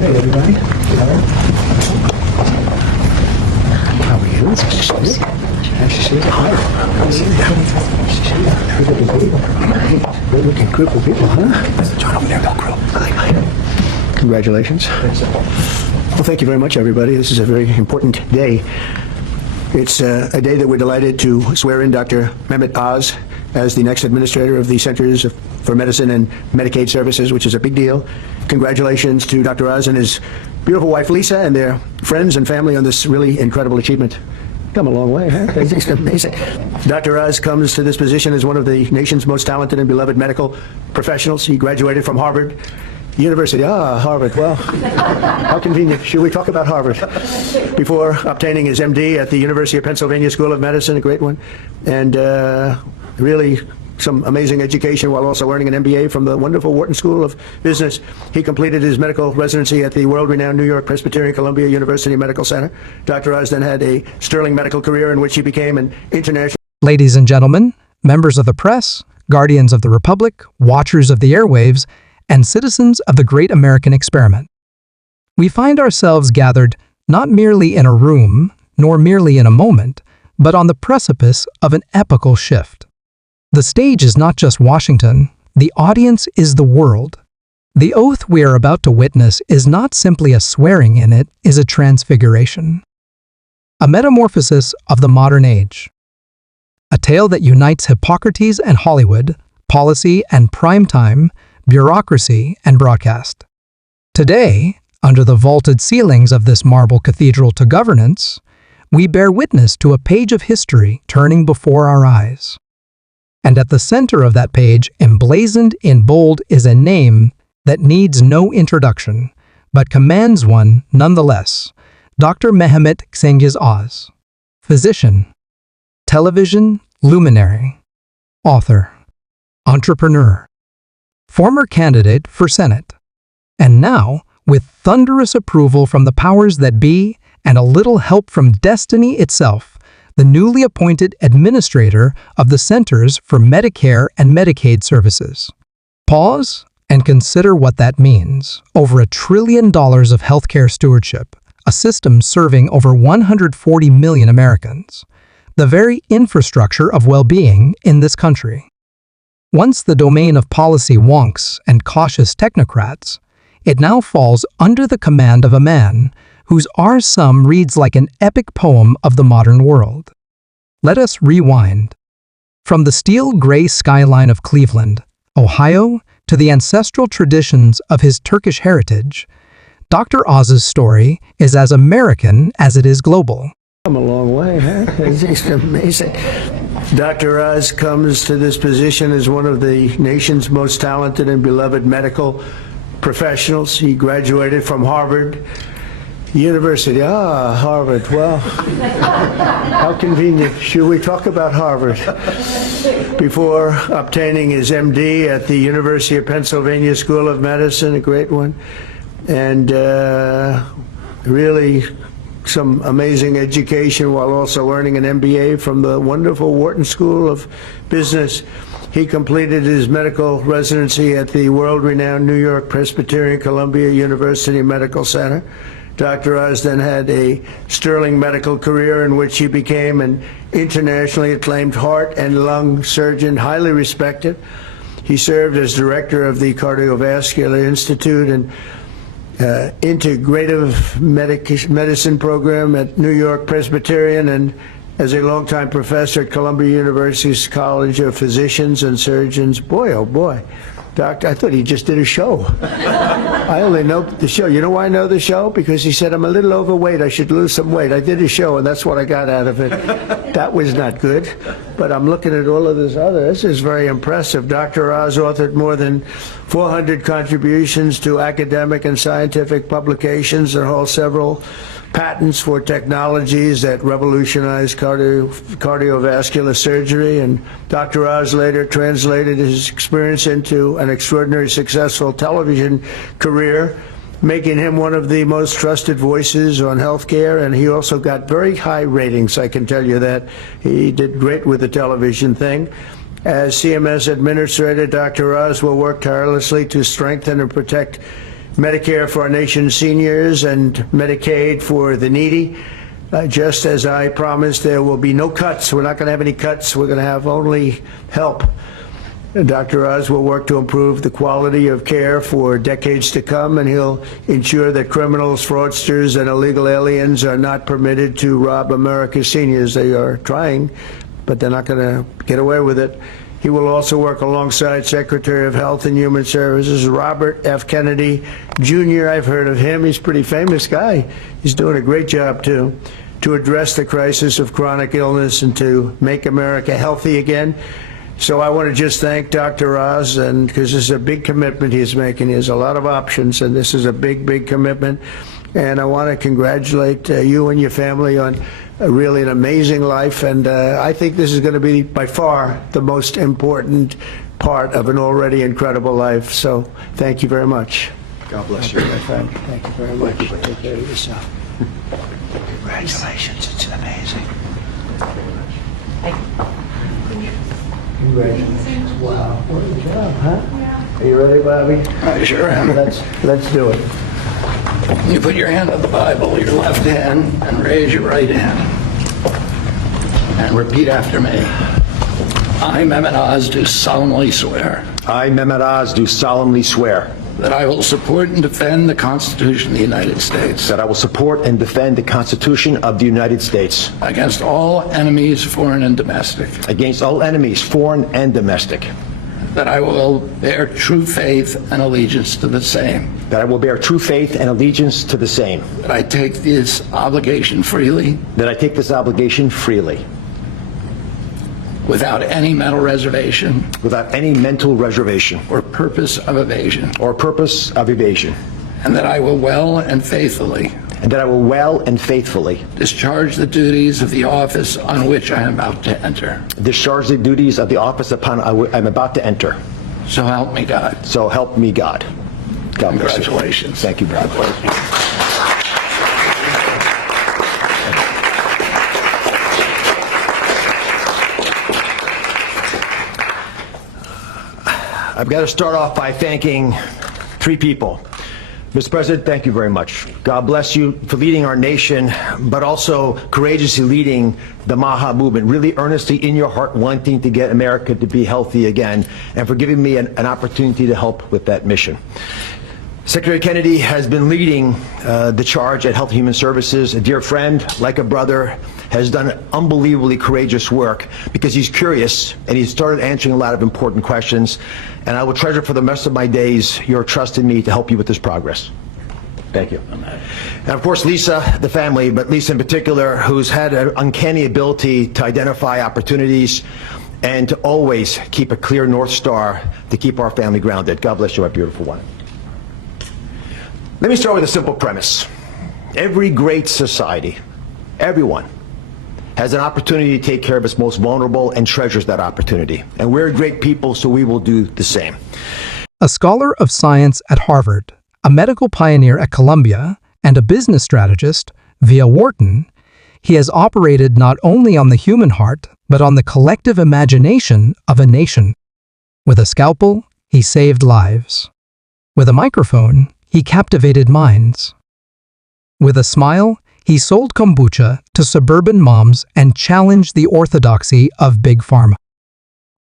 Hey, everybody. How are you? Nice to see you. Nice to see you. Hi. Nice to see you. Good looking group of people, huh? John over there, Bill Crow. Hi. Congratulations. Well, thank you very much, everybody. This is a very important day. It's a day that we're delighted to swear in Dr. Mehmet Oz as the next administrator of the Centers for Medicine and Medicaid Services, which is a big deal. Congratulations to Dr. Oz and his beautiful wife, Lisa, and their friends and family on this really incredible achievement. Come a long way, huh? It's amazing. Dr. Oz comes to this position as one of the nation's most talented and beloved medical professionals. He graduated from Harvard University. Harvard. Well, how convenient. Should we talk about Harvard? Before obtaining his MD at the University of Pennsylvania School of Medicine, a great one, and really some amazing education while also earning an MBA from the wonderful Wharton School of Business. He completed his medical residency at the world-renowned New York Presbyterian Columbia University Medical Center. Dr. Oz then had a sterling medical career in which he became an international... Ladies and gentlemen, members of the press, guardians of the Republic, watchers of the airwaves, and citizens of the great American experiment. We find ourselves gathered not merely in a room, nor merely in a moment, but on the precipice of an epical shift. The stage is not just Washington, the audience is the world. The oath we are about to witness is not simply a swearing in, it is a transfiguration. A metamorphosis of the modern age. A tale that unites Hippocrates and Hollywood, policy and prime time, bureaucracy and broadcast. Today, under the vaulted ceilings of this marble cathedral to governance, we bear witness to a page of history turning before our eyes. And at the center of that page, emblazoned in bold, is a name that needs no introduction, but commands one nonetheless. Dr. Mehmet Oz, physician, television luminary, author, entrepreneur, former candidate for Senate, and now, with thunderous approval from the powers that be and a little help from destiny itself, the newly appointed administrator of the Centers for Medicare and Medicaid Services. Pause and consider what that means. Over $1 trillion of healthcare stewardship, a system serving over 140 million Americans, the very infrastructure of well-being in this country. Once the domain of policy wonks and cautious technocrats, it now falls under the command of a man whose sum reads like an epic poem of the modern world. Let us rewind. From the steel-gray skyline of Cleveland, Ohio, to the ancestral traditions of his Turkish heritage, Dr. Oz's story is as American as it is global. Come a long way, huh? It's amazing. Dr. Oz comes to this position as one of the nation's most talented and beloved medical professionals. He graduated from Harvard University. Harvard. Well, how convenient. Should we talk about Harvard? Before obtaining his MD at the University of Pennsylvania School of Medicine, a great one, and really some amazing education while also earning an MBA from the wonderful Wharton School of Business. He completed his medical residency at the world-renowned New York Presbyterian Columbia University Medical Center. Dr. Oz then had a sterling medical career in which he became an internationally acclaimed heart and lung surgeon, highly respected. He served as director of the Cardiovascular Institute and integrative medicine program at New York Presbyterian, and as a longtime professor at Columbia University's College of Physicians and Surgeons. Boy, oh boy. Doctor, I thought he just did a show. I only know the show. You know why I know the show? Because he said, I'm a little overweight, I should lose some weight. I did a show, and that's what I got out of it. That was not good. But I'm looking at all of this other. This is very impressive. Dr. Oz authored more than 400 contributions to academic and scientific publications and holds several patents for technologies that revolutionize cardiovascular surgery, and Dr. Oz later translated his experience into an extraordinarily successful television career, making him one of the most trusted voices on healthcare, and he also got very high ratings, I can tell you that. He did great with the television thing. As CMS Administrator, Dr. Oz will work tirelessly to strengthen and protect Medicare for our nation's seniors and Medicaid for the needy. Just as I promised, there will be no cuts. We're not going to have any cuts. We're going to have only help. Dr. Oz will work to improve the quality of care for decades to come, and he'll ensure that criminals, fraudsters, and illegal aliens are not permitted to rob America's seniors. They are trying, but they're not going to get away with it. He will also work alongside Secretary of Health and Human Services Robert F. Kennedy Jr. I've heard of him. He's a pretty famous guy. He's doing a great job, too, to address the crisis of chronic illness and to make America healthy again. So I want to just thank Dr. Oz, and because this is a big commitment he's making. He has a lot of options, and this is a big, big commitment. And I want to congratulate you and your family on really an amazing life. And I think this is going to be by far the most important part of an already incredible life. So thank you very much. God bless you. My friend, thank you very much. Take care of yourself. Congratulations. It's amazing. Congratulations. Wow. What a job, huh? Yeah. Are you ready, Bobby? I sure am. Let's do it. You put your hand on the Bible, your left hand, and raise your right hand. And repeat after me. I, Mehmet Oz, do solemnly swear I, Mehmet Oz, do solemnly swear that I will support and defend the Constitution of the United States that I will support and defend the Constitution of the United States against all enemies, foreign and domestic, against all enemies, foreign and domestic, that I will bear true faith and allegiance to the same, that I will bear true faith and allegiance to the same, that I take this obligation freely that I take this obligation freely, without any mental reservation without any mental reservation or purpose of evasion, or purpose of evasion, and that I will well and faithfully and that I will well and faithfully discharge the duties of the office on which I am about to enter. discharge the duties of the office upon I'm about to enter. So help me God. So help me God. God bless you. Congratulations. Thank you, brother. I've got to start off by thanking three people. Mr. President, thank you very much. God bless you for leading our nation, but also courageously leading the MAHA movement, really earnestly in your heart wanting to get America to be healthy again, and for giving me an opportunity to help with that mission. Secretary Kennedy has been leading the charge at Health and Human Services. A dear friend, like a brother, has done unbelievably courageous work because he's curious and he's started answering a lot of important questions. And I will treasure for the rest of my days your trust in me to help you with this progress. Thank you. And of course, Lisa, the family, but Lisa in particular, who's had an uncanny ability to identify opportunities and to always keep a clear North Star to keep our family grounded. God bless you, my beautiful one. Let me start with a simple premise. Every great society, everyone, has an opportunity to take care of its most vulnerable and treasures that opportunity. And we're great people, so we will do the same. A scholar of science at Harvard, a medical pioneer at Columbia, and a business strategist via Wharton, he has operated not only on the human heart, but on the collective imagination of a nation. With a scalpel, he saved lives. With a microphone, he captivated minds. With a smile, he sold kombucha to suburban moms and challenged the orthodoxy of Big Pharma.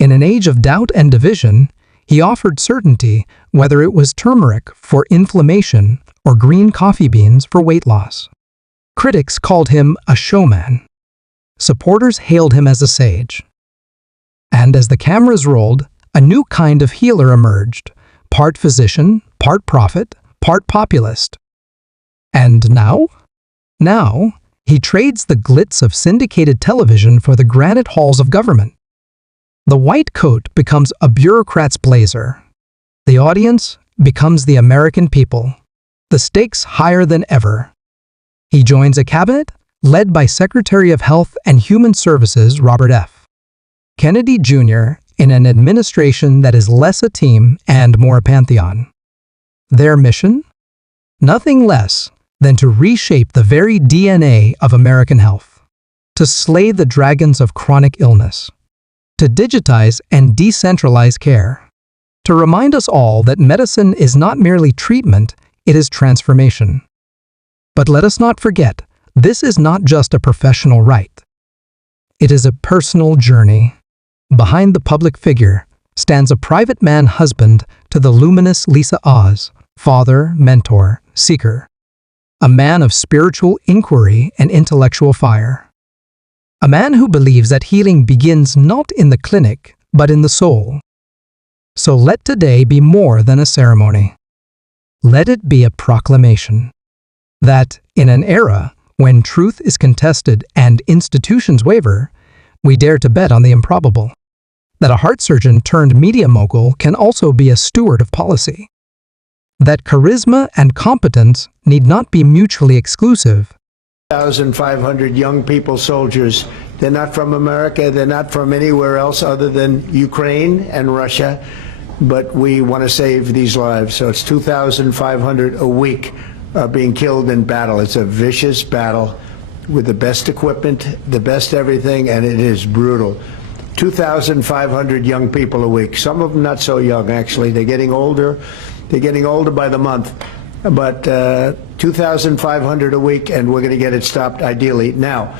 In an age of doubt and division, he offered certainty, whether it was turmeric for inflammation or green coffee beans for weight loss. Critics called him a showman. Supporters hailed him as a sage. And as the cameras rolled, a new kind of healer emerged, part physician, part prophet, part populist. And now? Now, he trades the glitz of syndicated television for the granite halls of government. The white coat becomes a bureaucrat's blazer. The audience becomes the American people. The stakes higher than ever. He joins a cabinet led by Secretary of Health and Human Services Robert F. Kennedy Jr. in an administration that is less a team and more a pantheon. Their mission? Nothing less than to reshape the very DNA of American health, to slay the dragons of chronic illness, to digitize and decentralize care, to remind us all that medicine is not merely treatment, it is transformation. But let us not forget, this is not just a professional right. It is a personal journey. Behind the public figure stands a private man husband to the luminous Lisa Oz, father, mentor, seeker. A man of spiritual inquiry and intellectual fire. A man who believes that healing begins not in the clinic, but in the soul. So let today be more than a ceremony. Let it be a proclamation that, in an era when truth is contested and institutions waver, we dare to bet on the improbable. That a heart surgeon turned media mogul can also be a steward of policy. That charisma and competence need not be mutually exclusive. 1,500 young people, soldiers. They're not from America. They're not from anywhere else other than Ukraine and Russia. But we want to save these lives. So it's 2,500 a week being killed in battle. It's a vicious battle with the best equipment, the best everything, and it is brutal. 2,500 young people a week. Some of them not so young, actually. They're getting older. They're getting older by the month. But 2,500 a week, and we're going to get it stopped ideally. Now,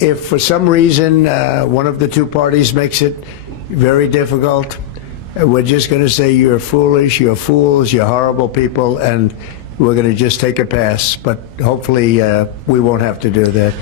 if for some reason one of the two parties makes it very difficult, we're just going to say you're foolish, you're fools, you're horrible people, and we're going to just take a pass. But hopefully we won't have to do that.